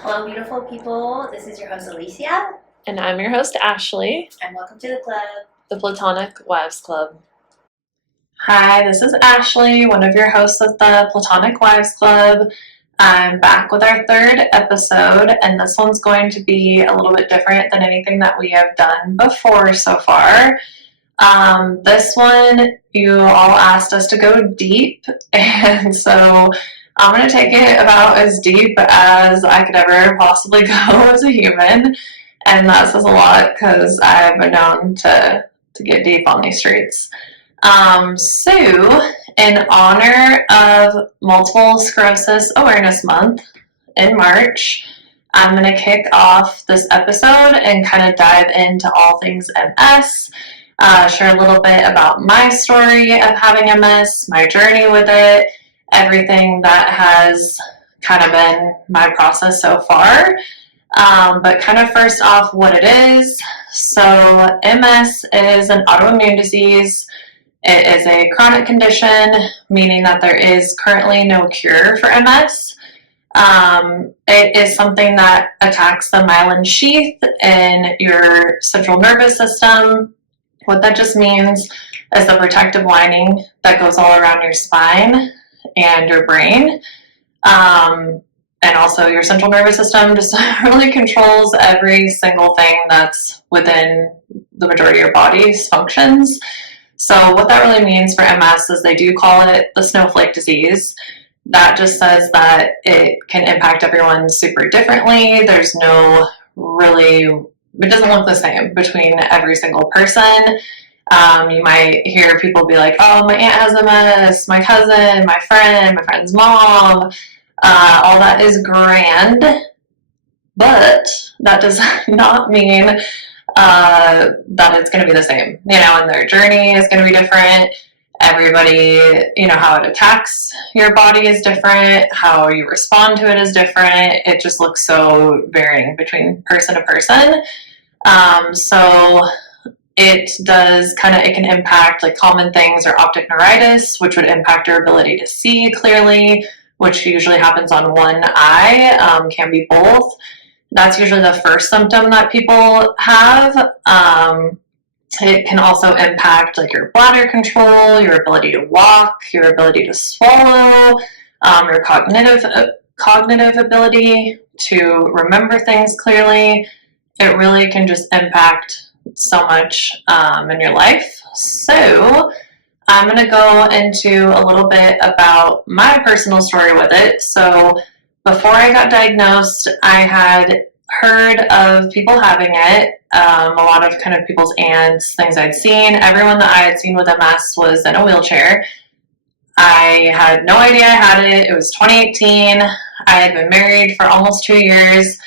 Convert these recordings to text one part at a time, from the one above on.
Hello, beautiful people. This is your host, Alicia. And I'm your host, Ashley, And welcome to the club. the Platonic Wives Club. Hi, this is Ashley, one of your hosts of the Platonic Wives Club. I'm back with our third episode, and this one's going to be a little bit different than anything that we have done before so far. This one, you all asked us to go deep, and so I'm going to take it about as deep as I could ever possibly go as a human, and that says a lot because I've been known to get deep on these streets. So, in honor of Multiple Sclerosis Awareness Month in March, I'm going to kick off this episode and kind of dive into all things MS, share a little bit about my story of having MS, my journey with it, everything that has kind of been my process so far. But kind of first off, what it is. So, MS is an autoimmune disease. It is a chronic condition, meaning that there is currently no cure for MS. It is something that attacks the myelin sheath in your central nervous system. What that just means is the protective lining that goes all around your spine and your brain. And also your central nervous system just really controls every single thing that's within the majority of your body's functions. So what that really means for MS is they do call it the snowflake disease. That just says that it can impact everyone super differently. There's no really, it doesn't look the same between every single person. You might hear people be like, oh, my aunt has MS, my cousin, my friend's mom. All that is grand, but that does not mean that it's going to be the same, and their journey is going to be different. Everybody, how it attacks your body is different, how you respond to it is different. It just looks so varying between person to person. So it does it can impact like common things or optic neuritis, which would impact your ability to see clearly, which usually happens on one eye, can be both. That's usually the first symptom that people have. It can also impact like your bladder control, your ability to walk, your ability to swallow, your cognitive ability to remember things clearly. It really can just impact so much in your life. So I'm going to go into a little bit about my personal story with it. So before I got diagnosed, I had heard of people having it, a lot of kind of people's aunts, things I'd seen. Everyone that I had seen with MS was in a wheelchair. I had no idea I had it. It was 2018. I had been married for almost 2 years.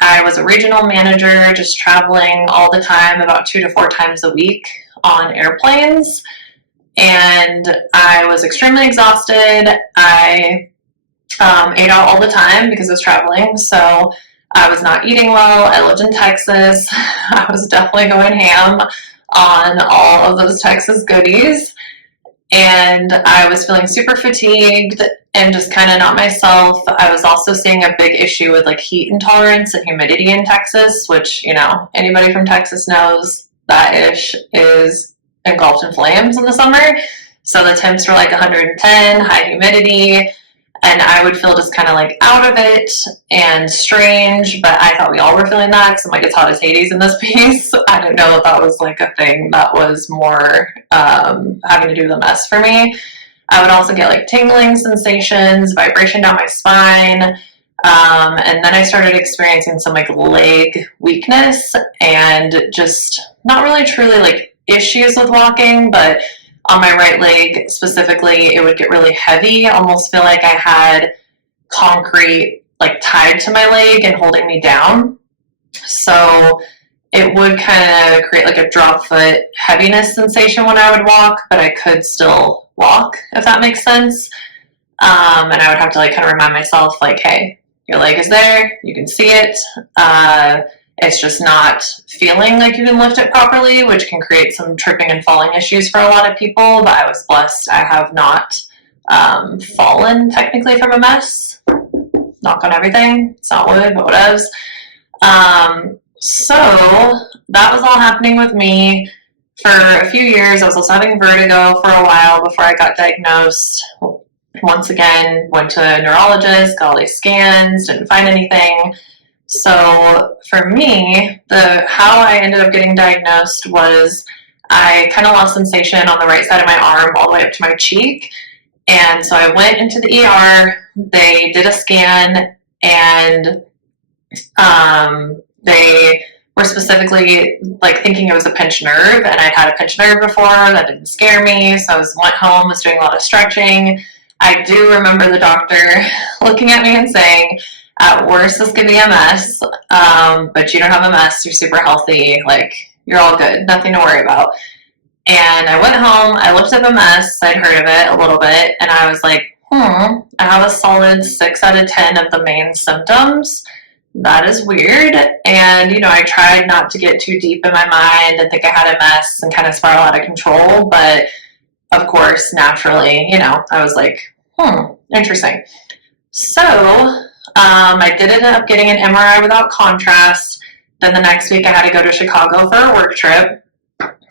I was a regional manager, just traveling all the time, about 2 to 4 times a week on airplanes. And I was extremely exhausted. I ate out all the time because I was traveling, so I was not eating well. I lived in Texas. I was definitely going ham on all of those Texas goodies. And I was feeling super fatigued and just kind of not myself. I was also seeing a big issue with like heat intolerance and humidity in Texas, which, anybody from Texas knows that ish is engulfed in flames in the summer. So the temps were like 110, high humidity. And I would feel just kind of like out of it and strange, but I thought we all were feeling that because I'm like, it's hot as Hades in this piece. I didn't know that was like a thing that was more having to do with MS for me. I would also get like tingling sensations, vibration down my spine, and then I started experiencing some like leg weakness and just not really truly like issues with walking, but on my right leg specifically, it would get really heavy, almost feel like I had concrete like tied to my leg and holding me down. So it would kind of create like a drop foot heaviness sensation when I would walk, but I could still walk, if that makes sense. And I would have to like kind of remind myself like, hey, your leg is there, you can see it. It's just not feeling like you can lift it properly, which can create some tripping and falling issues for a lot of people, but I was blessed. I have not fallen technically from MS. knock on everything. It's not wood, but whatevs. So that was all happening with me for a few years. I was also having vertigo for a while before I got diagnosed. Once again, went to a neurologist, got all these scans, didn't find anything. So for me, how I ended up getting diagnosed was I kind of lost sensation on the right side of my arm all the way up to my cheek. And so I went into the ER, they did a scan, and they were specifically like thinking it was a pinched nerve, and I'd had a pinched nerve before. That didn't scare me, so I went home, was doing a lot of stretching. I do remember the doctor looking at me and saying, at worst, this could be MS, but you don't have MS, you're super healthy, like, you're all good, nothing to worry about. And I went home, I looked up MS, I'd heard of it a little bit, and I was like, I have a solid 6 out of 10 of the main symptoms. That is weird. And, you know, I tried not to get too deep in my mind and think I had MS and kind of spiral out of control, but of course, naturally, you know, I was like, interesting. So I did end up getting an MRI without contrast. Then the next week I had to go to Chicago for a work trip.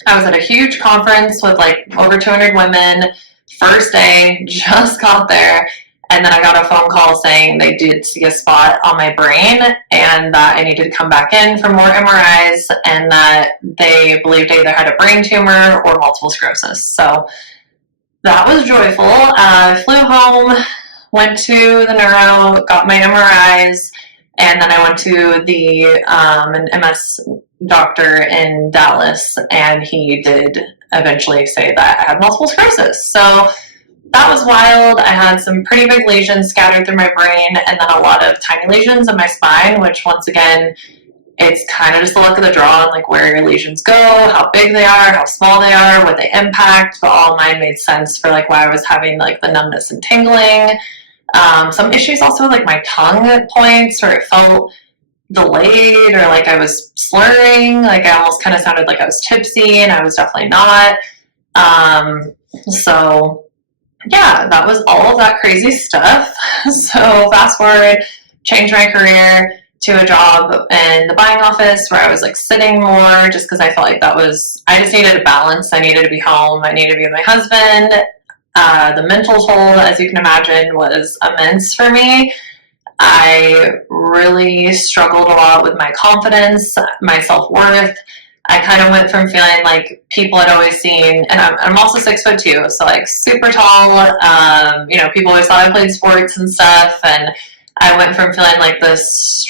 I was at a huge conference with like over 200 women. First day, just got there. And then I got a phone call saying they did see a spot on my brain and that I needed to come back in for more MRIs and that they believed I either had a brain tumor or multiple sclerosis. So that was joyful. I flew home, went to the neuro, got my MRIs, and then I went to an MS doctor in Dallas, and he did eventually say that I had multiple sclerosis. So that was wild. I had some pretty big lesions scattered through my brain, and then a lot of tiny lesions in my spine, which once again, it's kind of just the luck of the draw on like where your lesions go, how big they are, how small they are, what they impact, but all mine made sense for like why I was having like the numbness and tingling. Some issues also with like my tongue at points where it felt delayed or like I was slurring, like I almost kind of sounded like I was tipsy and I was definitely not. So yeah, that was all of that crazy stuff. So fast forward, changed my career to a job in the buying office where I was like sitting more just because I felt like I just needed a balance. I needed to be home. I needed to be with my husband. The mental toll, as you can imagine, was immense for me. I really struggled a lot with my confidence, my self-worth. I kind of went from feeling like people had always seen, and I'm also 6'2", so like super tall. You know, people always thought I played sports and stuff, and I went from feeling like this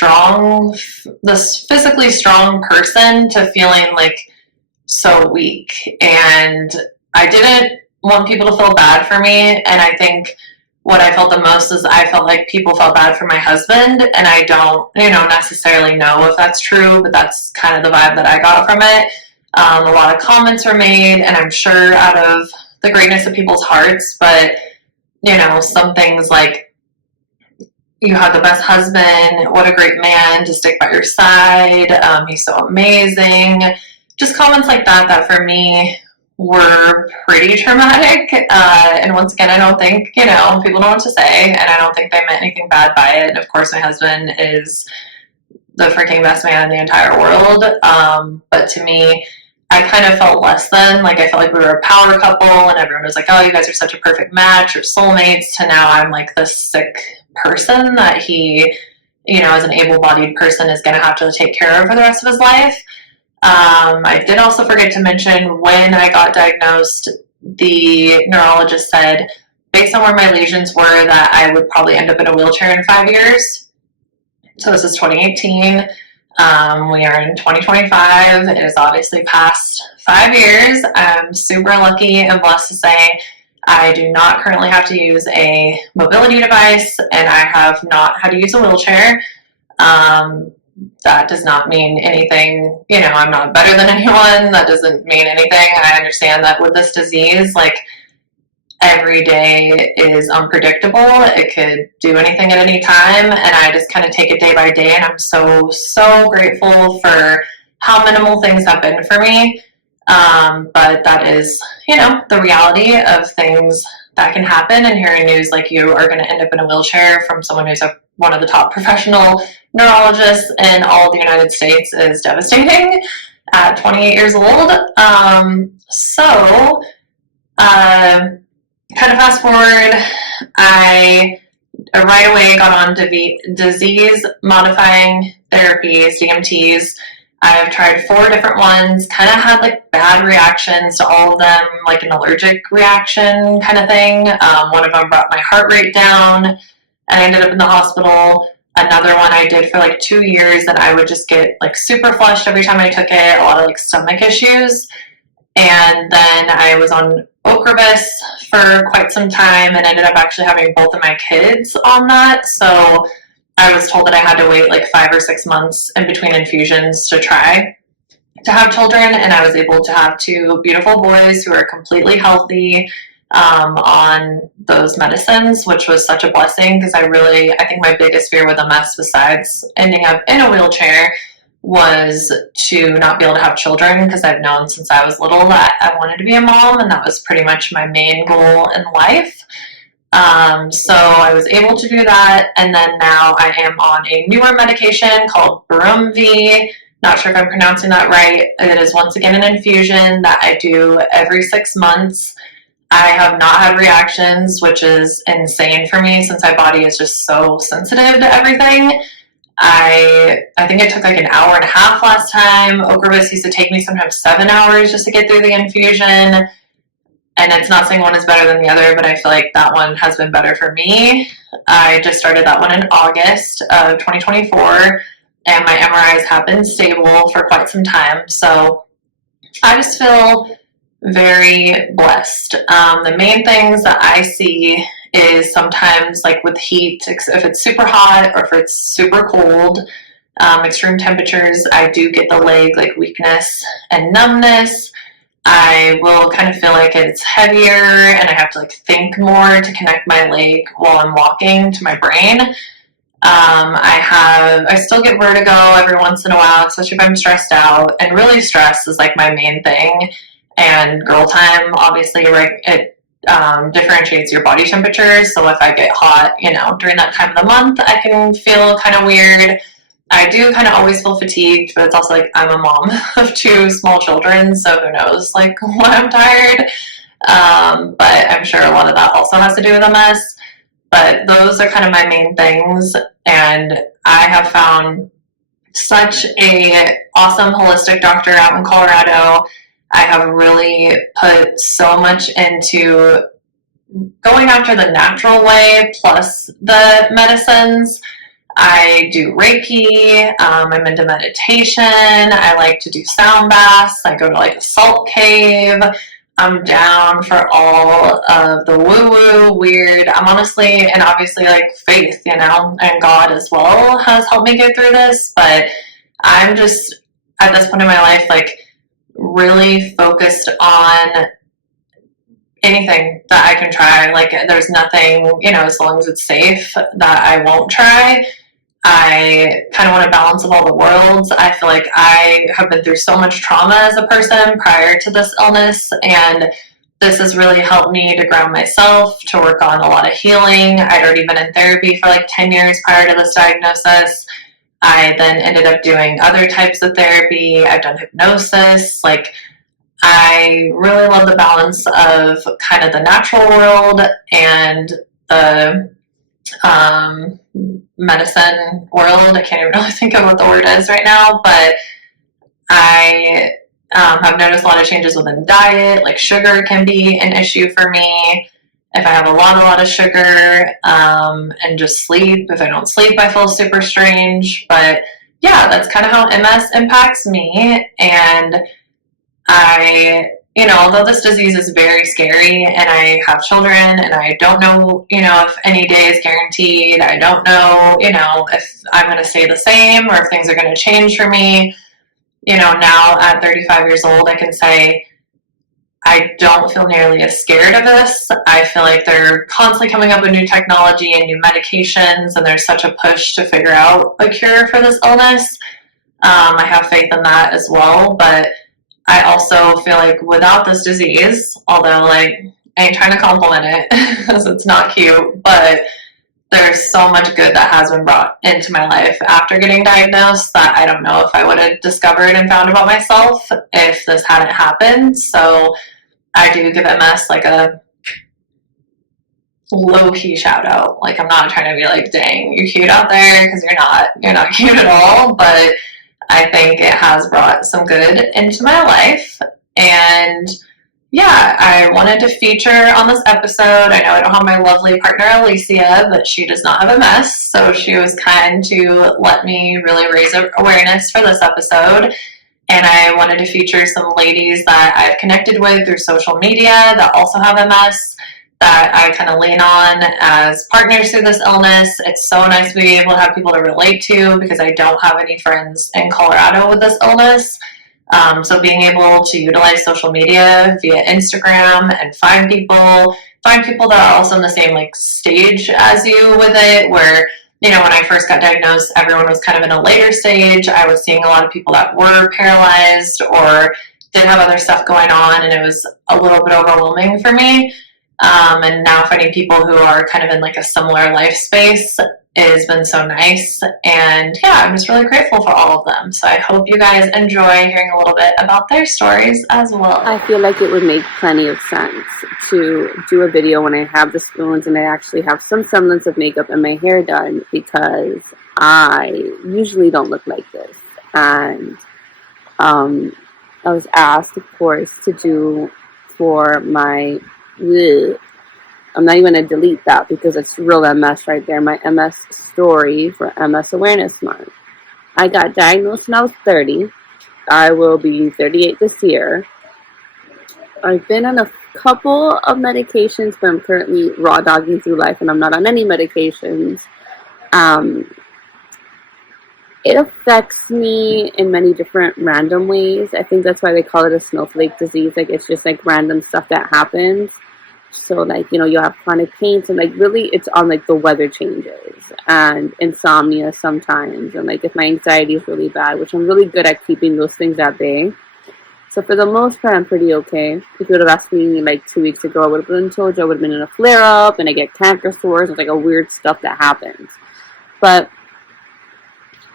physically strong person to feeling like so weak. And I didn't want people to feel bad for me, and I think what I felt the most is I felt like people felt bad for my husband, and I don't, necessarily know if that's true, but that's kind of the vibe that I got from it. A lot of comments were made, and I'm sure out of the greatness of people's hearts, but, some things like, you have the best husband, what a great man to stick by your side, he's so amazing. Just comments like that for me were pretty traumatic. And once again, I don't think, people know what to say, and I don't think they meant anything bad by it. And of course, my husband is the freaking best man in the entire world. But to me, I kind of felt less than, like I felt like we were a power couple and everyone was like, oh, you guys are such a perfect match or soulmates, to now I'm like this sick person that he, as an able-bodied person is going to have to take care of for the rest of his life. I did also forget to mention when I got diagnosed, the neurologist said, based on where my lesions were, that I would probably end up in a wheelchair in 5 years. So this is 2018. We are in 2025. It is obviously past 5 years. I'm super lucky and blessed to say I do not currently have to use a mobility device, and I have not had to use a wheelchair. That does not mean anything, I'm not better than anyone. That doesn't mean anything. I understand that with this disease, like, every day is unpredictable. It could do anything at any time, and I just kind of take it day by day, and I'm so, so grateful for how minimal things have been for me. But that is, the reality of things that can happen, and hearing news like you are going to end up in a wheelchair from someone who's a one of the top professional neurologists in all of the United States is devastating at 28 years old. Kind of fast forward, I right away got on disease modifying therapies, DMTs. I've tried 4 different ones, kind of had like bad reactions to all of them, like an allergic reaction kind of thing. One of them brought my heart rate down and I ended up in the hospital. Another one I did for like 2 years and I would just get like super flushed every time I took it, a lot of like stomach issues. And then I was on Ocrevus for quite some time and ended up actually having both of my kids on that. So I was told that I had to wait like 5 or 6 months in between infusions to try to have children. And I was able to have 2 beautiful boys who are completely healthy on those medicines, which was such a blessing because I think my biggest fear with MS, besides ending up in a wheelchair, was to not be able to have children, because I've known since I was little that I wanted to be a mom, and that was pretty much my main goal in life. So I was able to do that, and then now I am on a newer medication called Barumvi. Not sure if I'm pronouncing that right. It is once again an infusion that I do every 6 months. I have not had reactions, which is insane for me since my body is just so sensitive to everything. I think it took like an hour and a half last time. Ocrevus used to take me sometimes 7 hours just to get through the infusion. And it's not saying one is better than the other, but I feel like that one has been better for me. I just started that one in August of 2024, and my MRIs have been stable for quite some time. So I just feel very blessed. The main things that I see is sometimes like with heat, if it's super hot or if it's super cold, extreme temperatures, I do get the leg like weakness and numbness. I will kind of feel like it's heavier and I have to like think more to connect my leg while I'm walking to my brain. I still get vertigo every once in a while, especially if I'm stressed out, and really stress is like my main thing. And girl time, obviously, right, it differentiates your body temperature. So if I get hot, during that time of the month, I can feel kind of weird. I do kind of always feel fatigued, but it's also like I'm a mom of 2 small children, so who knows, like when I'm tired. But I'm sure a lot of that also has to do with MS. But those are kind of my main things, and I have found such a awesome holistic doctor out in Colorado. I have really put so much into going after the natural way plus the medicines. I do Reiki, I'm into meditation, I like to do sound baths, I go to like a salt cave. I'm down for all of the woo-woo, weird. I'm honestly, and obviously like faith, and God as well has helped me get through this, but I'm just, at this point in my life, like really focused on anything that I can try. Like there's nothing, as long as it's safe, that I won't try. I kind of want a balance of all the worlds. I feel like I have been through so much trauma as a person prior to this illness, and this has really helped me to ground myself, to work on a lot of healing. I'd already been in therapy for like 10 years prior to this diagnosis. I then ended up doing other types of therapy. I've done hypnosis. Like, I really love the balance of kind of the natural world and the medicine world. I can't even really think of what the word is right now, but I have noticed a lot of changes within diet. Like sugar can be an issue for me. If I have a lot of sugar, and just sleep. If I don't sleep, I feel super strange. But yeah, that's kind of how MS impacts me. And although this disease is very scary, and I have children, and I don't know, if any day is guaranteed. I don't know, if I'm going to stay the same or if things are going to change for me. Now at 35 years old, I can say I don't feel nearly as scared of this. I feel like they're constantly coming up with new technology and new medications, and there's such a push to figure out a cure for this illness. I have faith in that as well, but I also feel like without this disease, although like I ain't trying to compliment it because it's not cute, but there's so much good that has been brought into my life after getting diagnosed that I don't know if I would have discovered and found about myself if this hadn't happened. So I do give MS like a low-key shout out. Like, I'm not trying to be like, dang, you're cute out there, because you're not cute at all, but I think it has brought some good into my life. And yeah, I wanted to feature on this episode. I know I don't have my lovely partner Alicia, but she does not have MS, so she was kind to let me really raise awareness for this episode. And I wanted to feature some ladies that I've connected with through social media that also have MS, that I kind of lean on as partners through this illness. It's so nice to be able to have people to relate to, because I don't have any friends in Colorado with this illness. So being able to utilize social media via Instagram and find people that are also in the same like stage as you with it, where, you know, when I first got diagnosed, everyone was kind of in a later stage. I was seeing a lot of people that were paralyzed or did have other stuff going on, and it was a little bit overwhelming for me. And now finding people who are kind of in like a similar life space has been so nice. And yeah, I'm just really grateful for all of them. So I hope you guys enjoy hearing a little bit about their stories as well. I feel like it would make plenty of sense to do a video when I have the spoons and I actually have some semblance of makeup and my hair done, because I usually don't look like this. And I was asked, of course, to do for my... I'm not even going to delete that because it's real MS right there. My MS story for MS Awareness Month. I got diagnosed when I was 30. I will be 38 this year. I've been on a couple of medications, but I'm currently raw dogging through life and I'm not on any medications. It affects me in many different random ways. I think that's why they call it a snowflake disease. Like, it's just like random stuff that happens. So like, you know, you have chronic pains, and like really it's on like the weather changes and insomnia sometimes, and like if my anxiety is really bad, which I'm really good at keeping those things at bay. So for the most part, I'm pretty okay. If you would have asked me like 2 weeks ago, I would have been told you I would have been in a flare up and I get canker sores. It's like a weird stuff that happens. But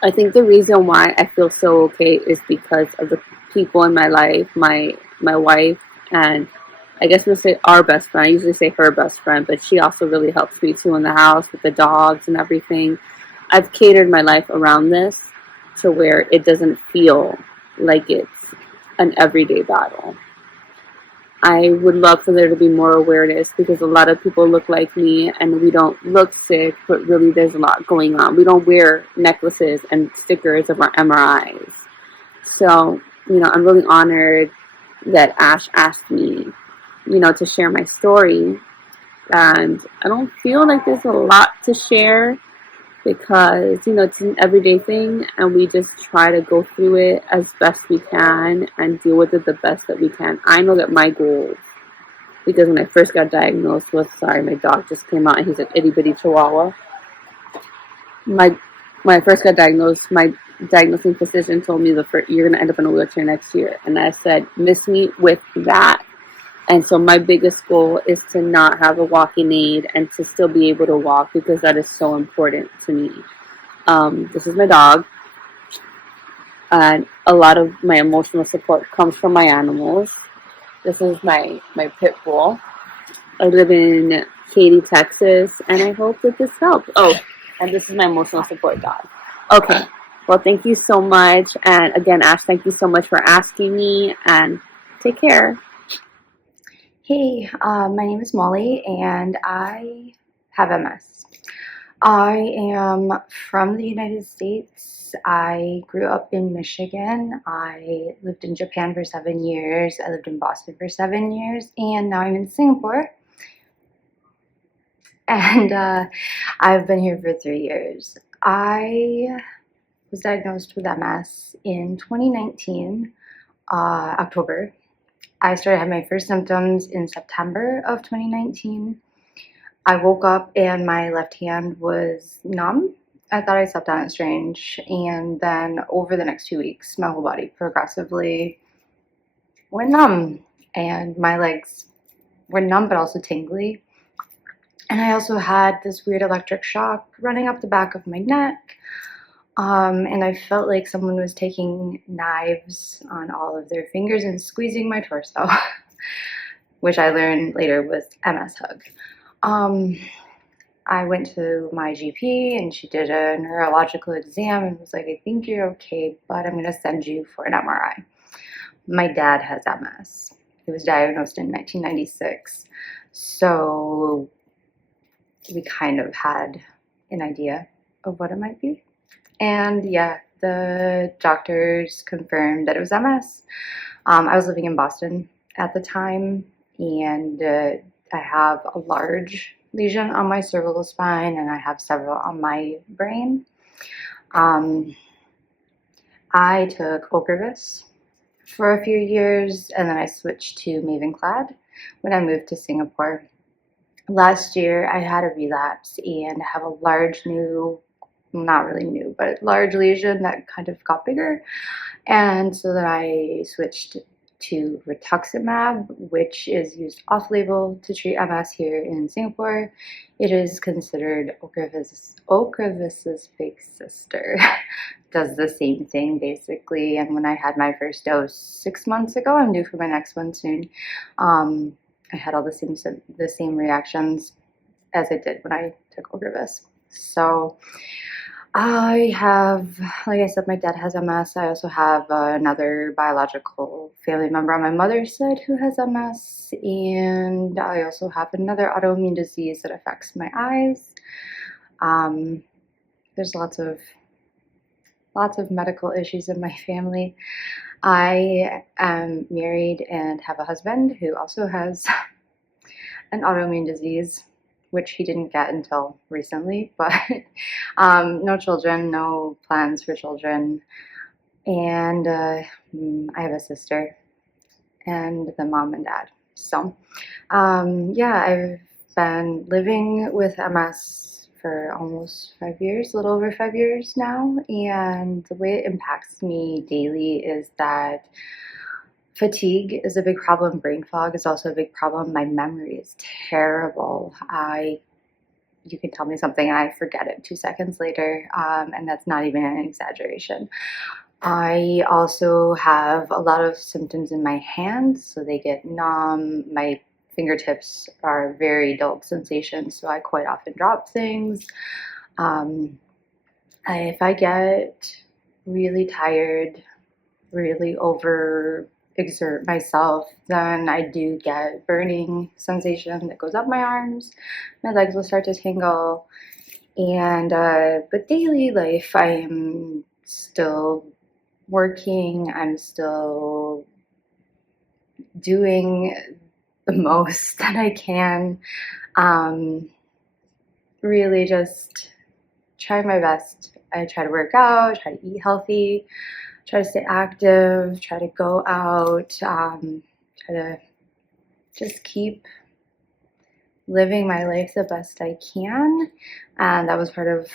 I think the reason why I feel so okay is because of the people in my life, my wife, and I guess we'll say our best friend. I usually say her best friend, but she also really helps me too in the house with the dogs and everything. I've catered my life around this to where it doesn't feel like it's an everyday battle. I would love for there to be more awareness, because a lot of people look like me and we don't look sick, but really there's a lot going on. We don't wear necklaces and stickers of our MRIs. So, you know, I'm really honored that Ash asked me, you know, to share my story. And I don't feel like there's a lot to share, because, you know, it's an everyday thing and we just try to go through it as best we can and deal with it the best that we can. I know that my goals, because when I first got diagnosed was, sorry, my dog just came out and he's an itty bitty chihuahua. When I first got diagnosed, my diagnosing physician told me you're going to end up in a wheelchair next year. And I said, miss me with that. And so my biggest goal is to not have a walking aid and to still be able to walk, because that is so important to me. This is my dog. And a lot of my emotional support comes from my animals. This is my pit bull. I live in Katy, Texas, and I hope that this helps. Oh, and this is my emotional support dog. Okay. Well, thank you so much. And again, Ash, thank you so much for asking me, and take care. Hey, my name is Molly and I have MS. I am from the United States. I grew up in Michigan. I lived in Japan for 7 years. I lived in Boston for 7 years, and now I'm in Singapore. And I've been here for 3 years. I was diagnosed with MS in 2019, October. I started having my first symptoms in September of 2019. I woke up and my left hand was numb. I thought I slept on it strange. And then over the next 2 weeks, my whole body progressively went numb. And my legs were numb but also tingly. And I also had this weird electric shock running up the back of my neck. And I felt like someone was taking knives on all of their fingers and squeezing my torso, which I learned later was MS hug. I went to my GP and she did a neurological exam and was like, I think you're okay, but I'm going to send you for an MRI. My dad has MS. He was diagnosed in 1996. So we kind of had an idea of what it might be. And yeah, the doctors confirmed that it was MS. I was living in Boston at the time, and I have a large lesion on my cervical spine, and I have several on my brain. I took Ocrevus for a few years, and then I switched to Mavenclad when I moved to Singapore. Last year, I had a relapse and have a large new, not really new, but large lesion that kind of got bigger. And so then I switched to rituximab, which is used off-label to treat MS here in Singapore. It is considered Ocrevus's big sister. Does the same thing basically. And when I had my first dose 6 months ago, I'm due for my next one soon. I had all the same reactions as I did when I took Ocrevus. So I have, like I said, my dad has MS. I also have another biological family member on my mother's side who has MS, and I also have another autoimmune disease that affects my eyes. There's lots of medical issues in my family. I am married and have a husband who also has an autoimmune disease, which he didn't get until recently, but no children, no plans for children. And I have a sister and the mom and dad. So yeah, I've been living with MS for almost 5 years, a little over 5 years now. And the way it impacts me daily is that fatigue is a big problem. Brain fog is also a big problem. My memory is terrible. You can tell me something and I forget it 2 seconds later, and that's not even an exaggeration. I also have a lot of symptoms in my hands, so they get numb. My fingertips are very dull sensations, so I quite often drop things. If I get really tired, really overexert myself, then I do get burning sensation that goes up my arms. My legs will start to tingle. And but daily life, I am still working. I'm still doing the most that I can. Really just try my best. I try to work out, try to eat healthy, try to stay active, try to go out, try to just keep living my life the best I can. And that was part of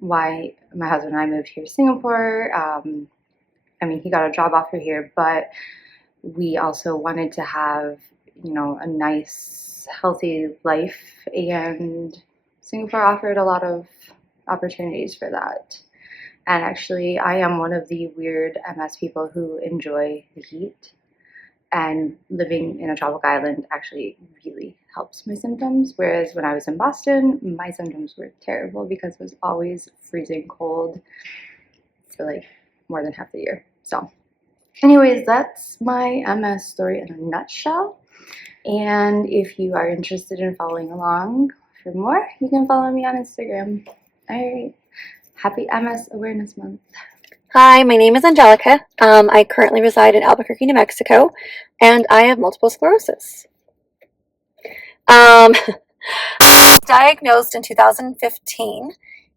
why my husband and I moved here to Singapore. I mean, he got a job offer here, but we also wanted to have, a nice, healthy life, and Singapore offered a lot of opportunities for that. And actually, I am one of the weird MS people who enjoy the heat, and living in a tropical island actually really helps my symptoms. Whereas when I was in Boston, my symptoms were terrible because it was always freezing cold for like more than half the year. So anyways, that's my MS story in a nutshell. And if you are interested in following along for more, you can follow me on Instagram. All right. Happy MS Awareness Month. Hi, my name is Angelica. I currently reside in Albuquerque, New Mexico, and I have multiple sclerosis. I was diagnosed in 2015,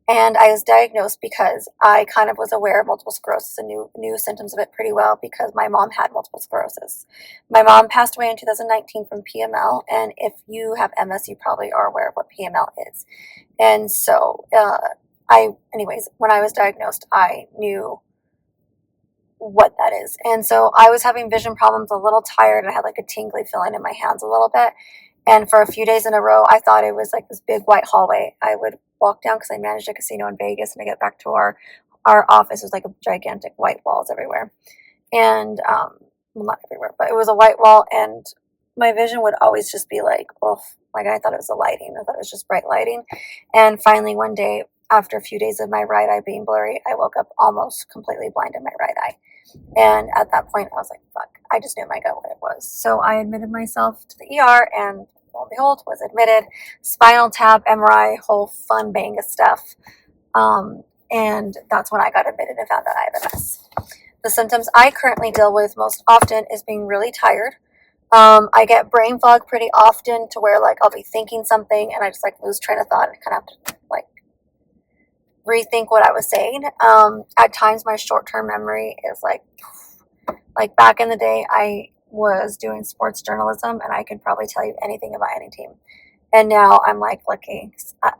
and I was diagnosed because I kind of was aware of multiple sclerosis and knew symptoms of it pretty well because my mom had multiple sclerosis. My mom passed away in 2019 from PML, and if you have MS, you probably are aware of what PML is. And so, anyways, when I was diagnosed, I knew what that is. And so I was having vision problems, a little tired, and I had like a tingly feeling in my hands a little bit. And for a few days in a row, I thought it was like this big white hallway. I would walk down because I managed a casino in Vegas, and I get back to our office. It was like a gigantic white walls everywhere, and well, not everywhere, but it was a white wall, and my vision would always just be like, oh, like I thought it was the lighting. I thought it was just bright lighting. And finally, one day, after a few days of my right eye being blurry, I woke up almost completely blind in my right eye. And at that point, I was like, fuck, I just knew in my gut what it was. So I admitted myself to the ER, and lo and behold, was admitted. Spinal tap, MRI, whole fun bang of stuff. And that's when I got admitted and found out I have MS. The symptoms I currently deal with most often is being really tired. I get brain fog pretty often, to where like I'll be thinking something and I just like lose train of thought and kind of have to like rethink what I was saying. At times my short-term memory is like back in the day I was doing sports journalism and I can probably tell you anything about any team. And now I'm like lucky.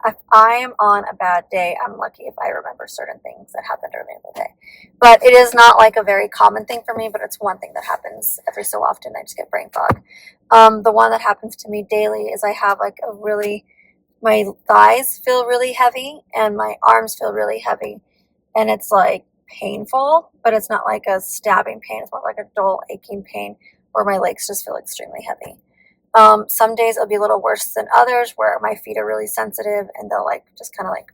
If I am on a bad day, I'm lucky if I remember certain things that happened earlier in the day. But it is not like a very common thing for me, but it's one thing that happens every so often. I just get brain fog. The one that happens to me daily is I have like my thighs feel really heavy and my arms feel really heavy. And it's like painful, but it's not like a stabbing pain. It's more like a dull, aching pain where my legs just feel extremely heavy. Some days it'll be a little worse than others, where my feet are really sensitive and they'll like just kind of like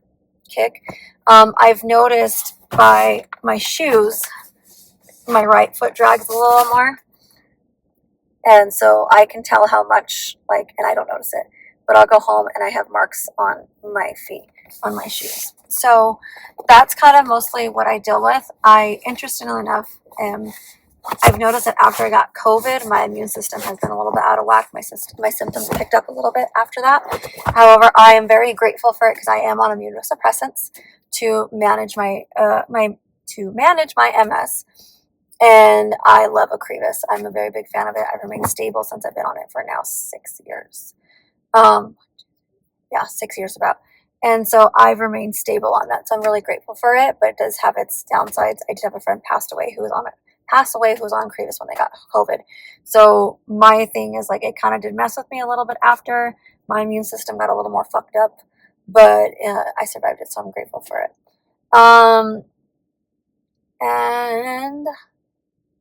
kick. I've noticed by my shoes, my right foot drags a little more. And so I can tell how much, like, and I don't notice it, but I'll go home and I have marks on my feet, on my shoes. So that's kind of mostly what I deal with. Interestingly enough, I've noticed that after I got COVID, my immune system has been a little bit out of whack. My symptoms picked up a little bit after that. However, I am very grateful for it because I am on immunosuppressants to manage my MS. And I love Ocrevus. I'm a very big fan of it. I've remained stable since I've been on it for now 6 years. 6 years about. And so I've remained stable on that. So I'm really grateful for it, but it does have its downsides. I did have a friend pass away who was on Ocrevus when they got COVID. So my thing is like it kind of did mess with me a little bit after. My immune system got a little more fucked up, but I survived it, so I'm grateful for it. And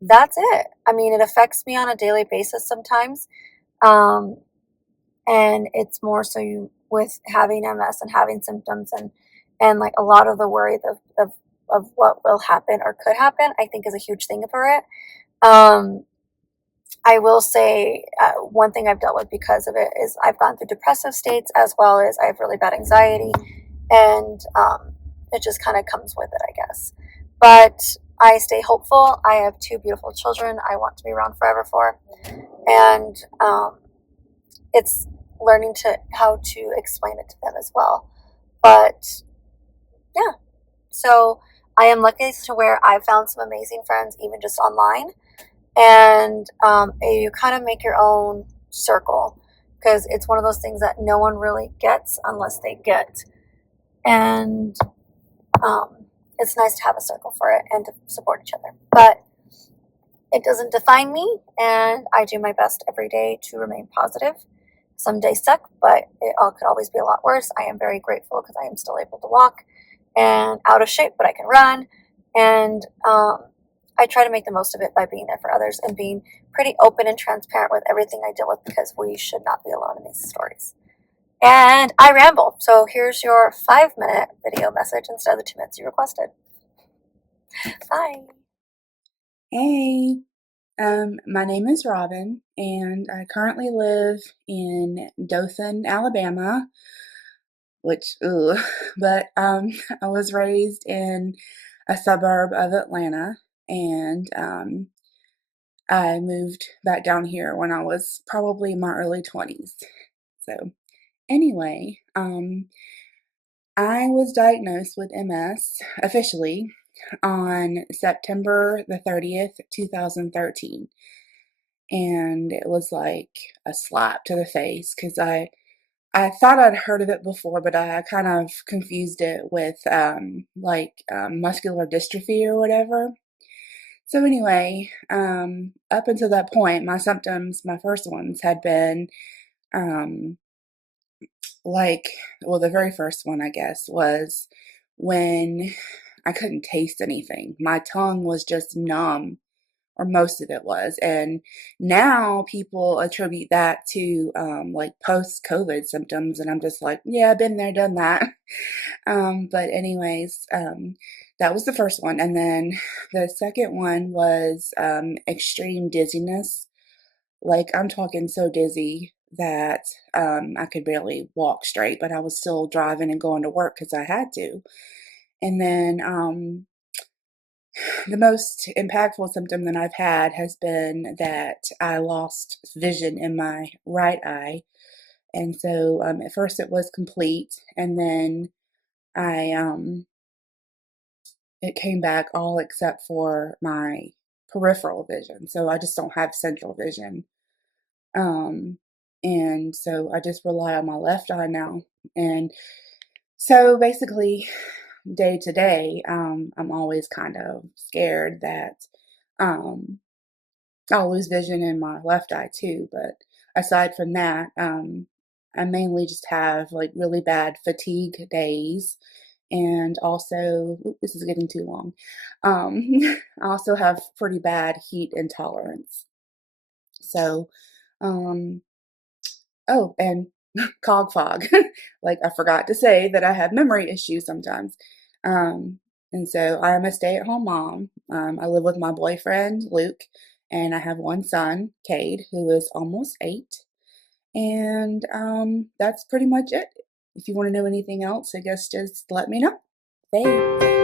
that's it. I mean, it affects me on a daily basis sometimes. And it's more so with having MS and having symptoms and like a lot of the worry of what will happen or could happen, I think is a huge thing for it. I will say one thing I've dealt with because of it is I've gone through depressive states, as well as I have really bad anxiety, and it just kind of comes with it, I guess. But I stay hopeful. I have 2 beautiful children I want to be around forever for, and it's learning how to explain it to them as well. But yeah, so I am lucky to where I've found some amazing friends, even just online. And you kind of make your own circle, because it's one of those things that no one really gets unless they get. And it's nice to have a circle for it and to support each other. But it doesn't define me, and I do my best every day to remain positive. Some days suck, but it could always be a lot worse. I am very grateful because I am still able to walk and out of shape, but I can run. And I try to make the most of it by being there for others and being pretty open and transparent with everything I deal with, because we should not be alone in these stories. And I ramble. So here's your 5-minute video message instead of the 2 minutes you requested. Bye. Hey, my name is Robin, and I currently live in Dothan, Alabama, but I was raised in a suburb of Atlanta, and I moved back down here when I was probably in my early 20s. So anyway, I was diagnosed with MS officially on September the 30th, 2013. And it was like a slap to the face, because I thought I'd heard of it before, but I kind of confused it with muscular dystrophy or whatever. So anyway, up until that point, my symptoms, my first ones, had been Um, well, the very first one, I guess, was when I couldn't taste anything. My tongue was just numb, or most of it was. And now people attribute that to like post COVID symptoms. And I'm just like, yeah, I've been there, done that. But, anyways, that was the first one. And then the second one was extreme dizziness. Like, I'm talking so dizzy that I could barely walk straight, but I was still driving and going to work because I had to. And then the most impactful symptom that I've had has been that I lost vision in my right eye. And so at first it was complete, and then I it came back all except for my peripheral vision. So I just don't have central vision. Um, and so I just rely on my left eye now. And so basically, day to day, I'm always kind of scared that I'll lose vision in my left eye too. But aside from that, I mainly just have like really bad fatigue days. And also, this is getting too long. I also have pretty bad heat intolerance. So, um, oh, and cog fog. Like, I forgot to say that I have memory issues sometimes. Um, and so I am a stay-at-home mom. I live with my boyfriend, Luke, and I have one son, Cade, who is almost 8. And that's pretty much it. If you want to know anything else, I guess just let me know. Thanks.